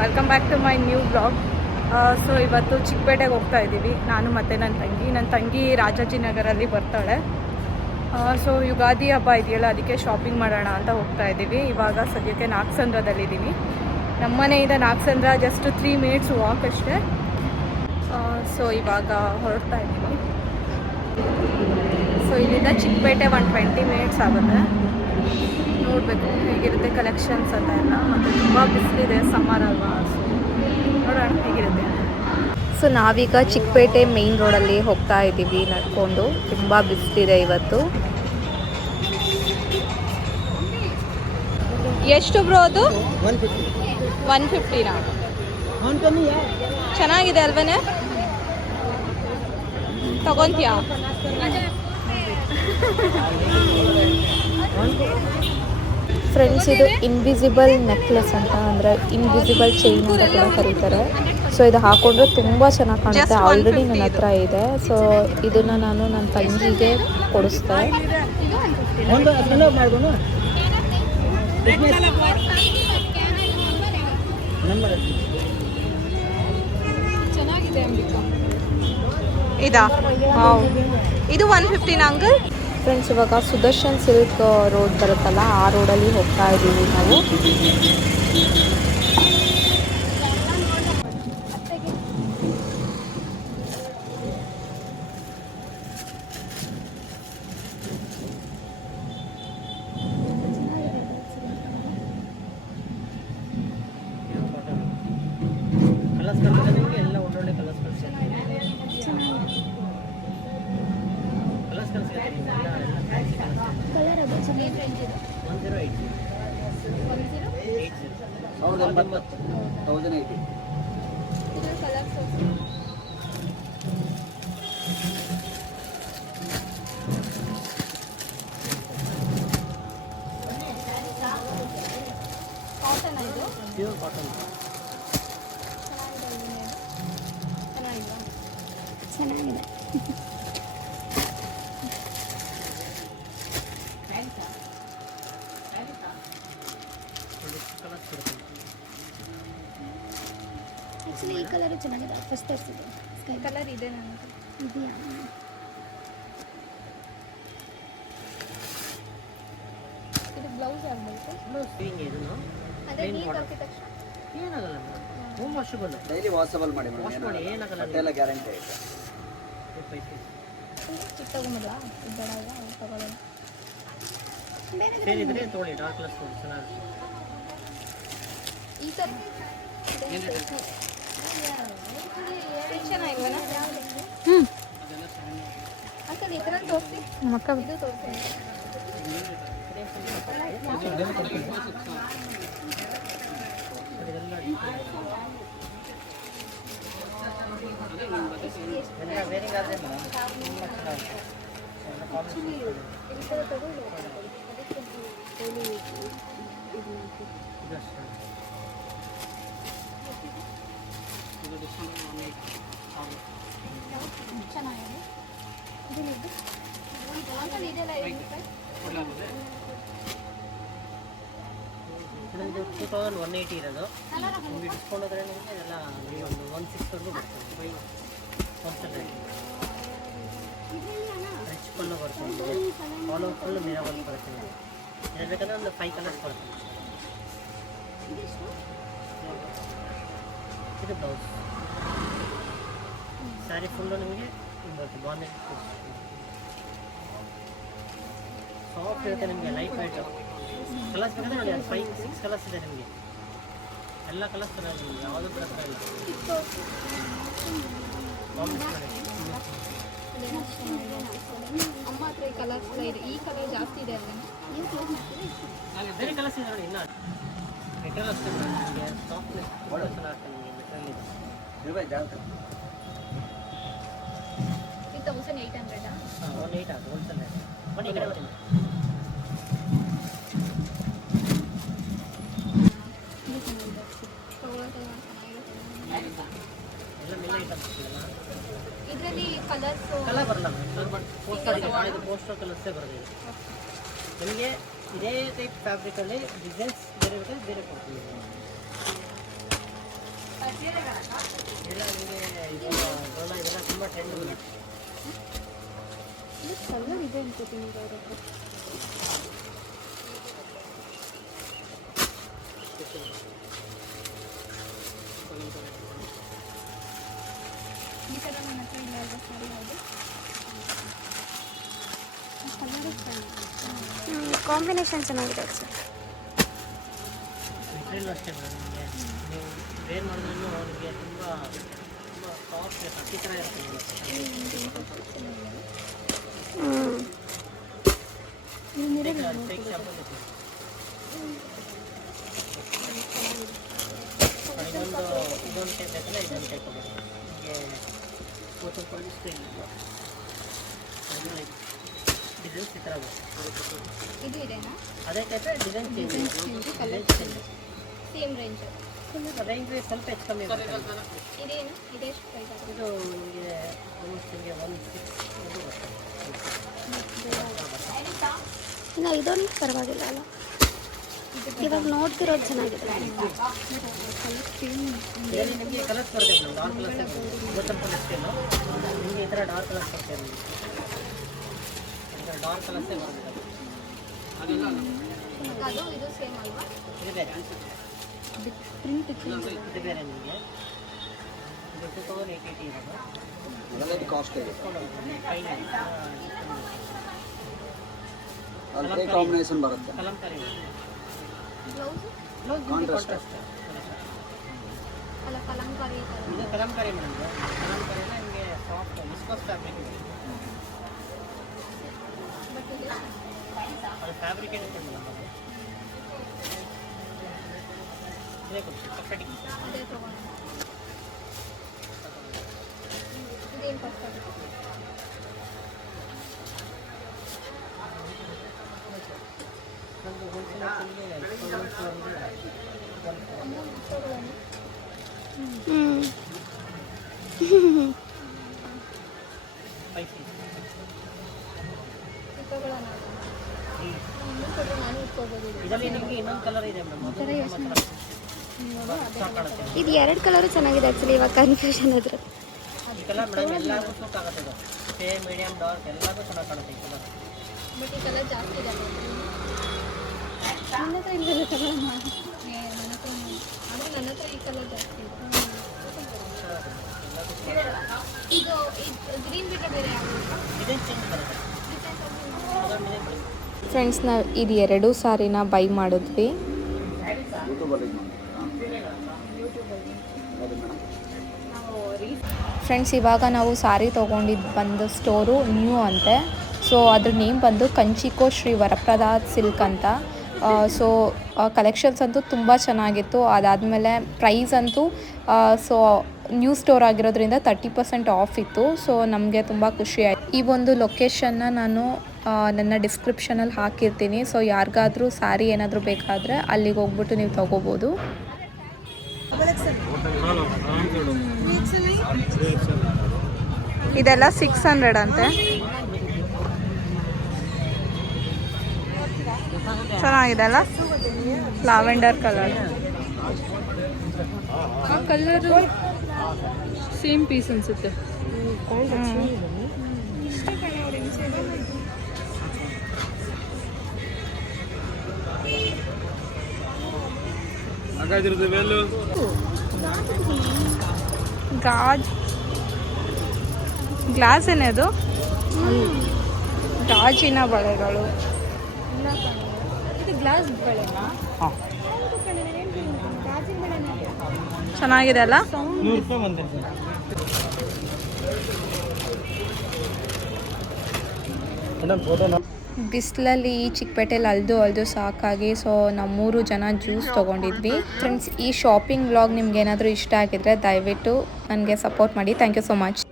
Welcome back to my new blog. So ಇವತ್ತು ಚಿಕ್ಕಪೇಟೆಗೆ ಹೋಗ್ತಾ ಇದ್ದೀವಿ, ನಾನು ಮತ್ತು ನನ್ನ ತಂಗಿ ರಾಜಾಜಿನಗರಲ್ಲಿ ಬರ್ತಾಳೆ. ಸೊ ಯುಗಾದಿ ಹಬ್ಬ ಇದೆಯಲ್ಲ, ಅದಕ್ಕೆ ಶಾಪಿಂಗ್ ಮಾಡೋಣ ಅಂತ ಹೋಗ್ತಾ ಇದ್ದೀವಿ. ಇವಾಗ ಸದ್ಯಕ್ಕೆ ನಾಗಸಂದ್ರದಲ್ಲಿದ್ದೀನಿ. ನಮ್ಮ ಮನೆಯಿಂದ ನಾಗಸಂದ್ರ ಜಸ್ಟ್ 3 ಮಿನಿಟ್ಸ್ ವಾಕ್ ಅಷ್ಟೇ. ಸೊ ಇವಾಗ ಹೊರಡ್ತಾ ಇದ್ದೀವಿ. ಸೊ ಇಲ್ಲಿಂದ ಚಿಕ್ಕಪೇಟೆ 120 ಮಿನಿಟ್ಸ್ ಆಗುತ್ತೆ. ನೋಡಬೇಕು ಹೇಗಿರುತ್ತೆ ಕಲೆಕ್ಷನ್ಸ್ ಅಂತ ಎಲ್ಲ. ಮತ್ತು ತುಂಬ ಬಿಸಿಲಿದೆ, ಸಮ್ಮರ್ ಅಲ್ವಾ, ಸೊ ನೋಡೋಣ ಹೇಗಿರುತ್ತೆ. ಸೊ ನಾವೀಗ ಚಿಕ್ಕಪೇಟೆ ಮೇನ್ ರೋಡಲ್ಲಿ ಹೋಗ್ತಾ ಇದ್ದೀವಿ ನಡ್ಕೊಂಡು. ತುಂಬ ಬಿಸಿಲಿದೆ ಇವತ್ತು. ಎಷ್ಟು ಬ್ರೋ ಅದು? 150ನಾ? ಚೆನ್ನಾಗಿದೆ ಅಲ್ವೇ? ತಗೊಂತೀಯಾ? ಫ್ರೆಂಡ್ಸ್, ಇದು ಇನ್ವಿಸಿಬಲ್ ನೆಕ್ಲೆಸ್ ಅಂತ, ಅಂದರೆ ಇನ್ವಿಸಿಬಲ್ ಚೈನ್ ಅಂತ ಕೂಡ ಕರೀತಾರೆ. ಸೊ ಇದು ಹಾಕೊಂಡ್ರೆ ತುಂಬ ಚೆನ್ನಾಗಿ ಕಾಣುತ್ತೆ. ಆಲ್ರೆಡಿ ನನ್ನ ಹತ್ರ ಇದೆ. ಸೊ ಇದನ್ನು ನಾನು ನನ್ನ ತಂಗಿಗೆ ಕೊಡಿಸ್ದೆ. ಇದಾ? ಇದು 150 ಅಂಕಲ್. ಫ್ರೆಂಡ್ಸ್, ಇವಾಗ ಸುದರ್ಶನ್ ಸಿಲ್ಕ್ ರೋಡ್ ಬರುತ್ತಲ್ಲ, ಆ ರೋಡಲ್ಲಿ ಹೋಗ್ತಾ ಇದ್ದೀವಿ ನಾವು. ಚೆನ್ನಾಗಿದೆ. ಆ್ಯಕ್ಚುಲಿ ಈ ಕಲರು ಚೆನ್ನಾಗಿದೆ. ಫಸ್ಟ್ ತರಿಸಿದೆ ಸ್ಕೈ ಕಲರ್ ಇದೆ. ನನಗೆ ಇದೆಯಾ? ಇದು ಬ್ಲೌಸ್ ಆಗಬೇಕು. ಅದೇ ನೀರು ಹಾಕಿದ ತಕ್ಷಣ ಏನಾಗಲ್ಲ. ಹೋಮ್ ವಾಷಬಲ್, ಡೈಲಿ ವಾಷಬಲ್ ಮಾಡಿ ಏನಾಗಲ್ಲ. ಎಲ್ಲ ಗ್ಯಾರಂಟಿ ಐತೆ. ಚಿಕ್ಕ ತಗೊಂಬಲ್ಲ ಬೇಡ, ತಗೊಳ್ಳೋಣ. ಬೇರೆ ತಗೊಳ್ಳಿ. ಡಾರ್ಕ್ ಕಲರ್ಸ್ ತಗೊಳ್ಳಿ, ಚೆನ್ನಾಗಿ. ಈ ಥರ ಚೆನ್ನಾಗಿಲ್ವನ? ಅಂಕಲ್ ಈ ಥರ ತೋರಿಸಿ. ಮಕ್ಕ ಇದು ತೋರಿಸಿ. ಚೆನ್ನಾಗಿದೆ. ಅಂಕಲ್ ಇದೆಲ್ಲ 2180 ಇರೋದು. ನಿಮಗೆ ಡಿಸ್ಕೌಂಟ್ ಹೋದ್ರೆ ನಿಮಗೆ ಎಲ್ಲ ಒಂದು 16 ಬರ್ತದೆ. ರಿಚ್ ಪಲ್ಲು ಬರ್ತದೆ, all over full Mira work ಬರ್ತದೆ. ಇದು ಬೇಕಂದ್ರೆ ಒಂದು 5 ಕಲರ್ಸ್ ಬರ್ತದೆ. ಇದು ಬ್ಲೌಸ್. ಸ್ಯಾರಿ ಫುಲ್ಲು ನಿಮಗೆ ಬರುತ್ತೆ. ಬಾಂಧೆಡ್ ಸಾಫ್ಟ್ ಇರುತ್ತೆ ನಿಮಗೆ, ಲೈಟ್ ವೈಟ್. ಕಲರ್ಸ್ ಬೇಕಾದ್ರೆ ನೋಡಿ, ಅದು 5-6 ಕಲರ್ಸ್ ಇದೆ ನಿಮಗೆ. ಎಲ್ಲ ಕಲರ್ಸ್ ಚೆನ್ನಾಗಿ ನಿಮಗೆ ಯಾವುದು ಬೇಕಾಗಿಲ್ಲ. ಅಮ್ಮ ಹತ್ರ ಈ ಕಲರ್ಸ್ ಇದೆ. ಈ ಕಲರ್ ಜಾಸ್ತಿ ಇದೆ ಅಲ್ಲ? ಬೇರೆ ಕಲರ್ಸ್ ಇದೆ ನೋಡಿ. ಇನ್ನು ಮೆಟೀರಿಯಲ್ ಅಷ್ಟೇ ನಿಮಗೆ ಸಾಫ್ಟ್ನೆಸ್ ಚೆನ್ನಾಗ್ತದೆ. ನಿಮಗೆ ಮೆಟೀರಿಯಲ್ ಇದೆ. 1800. 18 ಆಗುತ್ತೆ ಹೋಲ್ಸೇಲ್ ರೇಟ್. ಬನ್ನಿ ಈ ಕಡೆ ಬನ್ನಿ. ಎಲ್ಲ ಮಿಲ್ ಐಟಮ್ಸ್ ಇದರಲ್ಲಿ ಕಲರ್ಸ್ ಕಲರ್ ಬರಲ್ಲ. ಪೋಸ್ಟರ್ ಕಲರ್ಸೇ ಬರೋದು. ನಿಮಗೆ ಇದೇ ಟೈಪ್ ಫ್ಯಾಬ್ರಿಕಲ್ಲಿ ಡಿಸೈನ್ಸ್ ಬೇರೆ ಬೇಕಾದ್ರೆ ಬೇರೆ ಕೊಡ್ತೀವಿ. ಎಲ್ಲ ನಿಮಗೆ ಇದೆಲ್ಲ ತುಂಬ ಟ್ರೆಂಡ್ ಇದೆ. ಕಲರ್ ಇದೆ ಅನ್ಕೋತೀನಿ ಅವ್ರ ಹತ್ರ. ಈ ಥರ ನನ್ನ ಹತ್ರ ಇಲ್ಲ ಅಲ್ವಾ ಸಾರಿ ಯಾವುದು ಕಲರ್ ಕಾಂಬಿನೇಷನ್ ಚೆನ್ನಾಗಿದೆ ಸರ್. ಮೆಟೀರಿಯಲ್ ಅಷ್ಟೇ ಮೇಡಮ್, ನಿಮಗೆ ನೀವು ವೇರ್ ಮಾಡಿದ್ರೂ ನಿಮಗೆ ತುಂಬ ತುಂಬ ಸಾಫ್ಟ್ ಹತ್ತಿ ಥರ ಇರುತ್ತೆ. ಫೇಕ್ ಶಾಂಪಲ್ ಇದೆ. ಇದೊಂದು ಟೈಪ್ ಬೇಕಲ್ಲ, ಇದೊಂದು ಟೈಪ್ ಇದೆ ನಿಮಗೆ ಕೋಚಿಂಗ್ ಪಾಲಿಸ್ಟೇ ಇಲ್ಲ. ಡಿಸೈನ್ಸ್ ಈ ಥರ ಇದು ಇದೆನಾ? ಅದೇ ಟೈಪೇ design change colour same range. Range ಸ್ವಲ್ಪ ಹೆಚ್ಚು ಕಮ್ಮಿ ಇರುತ್ತೆ. ಇದೇನು ಇದೆಷ್ಟು ಪ್ರೈಸ್ ಆಗುತ್ತೆ? ಇದು ನಿಮಗೆ ಆಲ್ಮೋಸ್ಟ್ ನಿಮಗೆ 160 ಇಲ್ಲ ಇದೊಂದು ಪರವಾಗಿಲ್ಲ ಅಲ್ಲ, ಇವಾಗ ನೋಡ್ತಿರೋದು ಚೆನ್ನಾಗಿದೆ. ಇದರಲ್ಲಿ ನಿಮಗೆ ಕಲರ್ಸ್ ಬರುತ್ತೆ ಮೇಡಮ್, ಡಾರ್ಕ್ ಕಲರ್ಸ್ ಗೋತಮ್ ಪಾಲಿಸ್ಟೇನು ನಿಮಗೆ ಈ ಥರ ಡಾರ್ಕ್ ಕಲರ್ಸ್ ಬರುತ್ತೆ. ನಿಮಗೆ ಈ ಥರ ಡಾರ್ಕ್ ಕಲರ್ಸೇ ಬರುತ್ತೆ. ಅದು ಇದು ಸೇಮ್ ಅಲ್ವಾ? ಇದು ಬೇರೆ ಪ್ರಿಂಟ್ ಇದು ಬೇರೆ ನಿಮಗೆ ಇದು 2880 ಇರೋದು. ಅದೆಲ್ಲ ಕಾಸ್ಟ್ ಇದೆ. ಫೈನ್ ಅದೇ ಕಾಂಬಿನೇಷನ್ ಬರುತ್ತೆ. ಕಲಂಕಾರಿ ಬ್ಲೌಸ್ ಕಾಂಟ್ರಾಸ್ಟ್ ಅಲ್ಲ ಕಲಂಕಾರಿ ಈ ಥರ. ಇದು ಕಲಂಕಾರಿ ಮೇಡಮ್. ಕಲಂಕಾರಿನ ನಿಮಗೆ ಸಾಫ್ಟ್ ವಿಸ್ಕೋಸ್ ಫ್ಯಾಬ್ರಿಕ್ ಇದೆ. ಬಟ್ ಇದು ಅದು ಫ್ಯಾಬ್ರಿಕೇಟ್ ಇದೆ ಮೇಡಮ್. ಅದು ಇದೇ ಕೊಡ್ತೀವಿ ಸಪ್ರೇಟಿಗೆ. ಅದೇ ತೊಗೊಳ್ಳೋಣ. ಇದೇನು ಕಾಸ್ಟ್ ಆಗುತ್ತೆ? ನಮ್ಮದು ಹೋಲ್ಸೇಲ್ ತಗೊಳ್ಳೋಣ. ನಾನು ಇಟ್ಕೋಬೋದು. ಇದರಲ್ಲಿ ನಿಮಗೆ ಇನ್ನೊಂದು ಕಲರ್ ಇದೆ ಮೇಡಮ್. ಅದು ನಮ್ಮ ಹತ್ರ ಕಾಣುತ್ತೆ. ಇದು ಎರಡು ಕಲರು ಚೆನ್ನಾಗಿದೆ ಆ್ಯಕ್ಚುಲಿ, ಇವಾಗ ಕನ್ಫ್ಯೂಷನ್ ಅದ್ರ. ಈ ಕಲರ್ ಮೇಡಮ್ ಎಲ್ಲರಿಗೂ ಸೂಟ್ ಆಗುತ್ತೆ. ಇದು ಸೇಮ್ ಮೀಡಿಯಮ್ ಡಾರ್ಕ್ ಎಲ್ಲರಿಗೂ ಚೆನ್ನಾಗಿ ಕಾಣುತ್ತೆ ಈ ಕಲರ್. ಬಟ್ ಈ ಕಲರ್ ಜಾಸ್ತಿ ಇದೆ ನನ್ನ ಹತ್ರ ಇಲ್ಲ ಕಲರ್. ನನ್ನ ಹತ್ರ ಆದರೆ ನನ್ನ ಹತ್ರ ಈ ಕಲರ್ ಜಾಸ್ತಿ ಇದೆ. ಇದು ಗ್ರೀನ್ ಬಿಟ್ಟರೆ ಬೇರೆ ಯಾವುದು? ಡಿಸೈನ್ ಚೇಂಜ್ ಬರುತ್ತೆ. ಅದೊಂದು ಡಿಸೈನ್ ಬರುತ್ತೆ. ಫ್ರೆಂಡ್ಸ್, ನಾವು ಇದು 2 ಸಾರಿನ ಬೈ ಮಾಡಿದ್ವಿ. ಯೂಟ್ಯೂಬಲ್ಲಿ ಹೌದು ಮೇಡಮ್. ಫ್ರೆಂಡ್ಸ್, ಇವಾಗ ನಾವು ಸಾರಿ ತೊಗೊಂಡಿದ್ದು ಬಂದು ಸ್ಟೋರು ನ್ಯೂ ಅಂತೆ. ಸೊ ಅದ್ರ ನೇಮ್ ಬಂದು ಕಂಚಿಕೋ ಶ್ರೀ ವರಪ್ರಸಾದ್ ಸಿಲ್ಕ್ ಅಂತ. ಸೊ ಕಲೆಕ್ಷನ್ಸ್ ಅಂತೂ ತುಂಬ ಚೆನ್ನಾಗಿತ್ತು. ಅದಾದಮೇಲೆ ಪ್ರೈಸ್ ಅಂತೂ ಸೊ ನ್ಯೂ ಸ್ಟೋರ್ ಆಗಿರೋದ್ರಿಂದ 30% ಆಫ್ ಇತ್ತು. ಸೊ ನಮಗೆ ತುಂಬ ಖುಷಿ ಆಯಿತು. ಈ ಒಂದು ಲೊಕೇಶನ್ನ ನಾನು ನನ್ನ ಡಿಸ್ಕ್ರಿಪ್ಷನಲ್ಲಿ ಹಾಕಿರ್ತೀನಿ. ಸೊ ಯಾರಿಗಾದರೂ ಸ್ಯಾರಿ ಏನಾದರೂ ಬೇಕಾದರೆ ಅಲ್ಲಿಗೆ ಹೋಗ್ಬಿಟ್ಟು ನೀವು ತೊಗೋಬೋದು. ಇದೆಲ್ಲ 600 ಅಂತೆ. ಚೆನ್ನಾಗಿದೆ ಅಲ್ಲ, ಲಾವೆಂಡರ್ ಕಲರ್. ಆ ಕಲರು ಸೇಮ್ ಪೀಸ್ ಅನಿಸುತ್ತೆ. ಗ್ಲಾಸ್ ಏನೇದು? ಗಾಜಿನ ಬಳೆಗಳು. ಗ್ಲಾಸ್ ಬಳೆನಾ? ಚೆನ್ನಾಗಿದೆ ಅಲ್ಲ. ಬಿಸಿಲಲ್ಲಿ ಚಿಕ್ಕಪೇಟೆಯಲ್ಲಿ ಅಲ್ದು ಸಾಕಾಗಿ ಸೊ ನಾವು 3 ಜನ ಜ್ಯೂಸ್ ತೊಗೊಂಡಿದ್ವಿ. ಫ್ರೆಂಡ್ಸ್, ಈ ಶಾಪಿಂಗ್ ವ್ಲಾಗ್ ನಿಮ್ಗೆ ಏನಾದರೂ ಇಷ್ಟ ಆಗಿದ್ರೆ ದಯವಿಟ್ಟು ನನಗೆ ಸಪೋರ್ಟ್ ಮಾಡಿ. Thank you so much.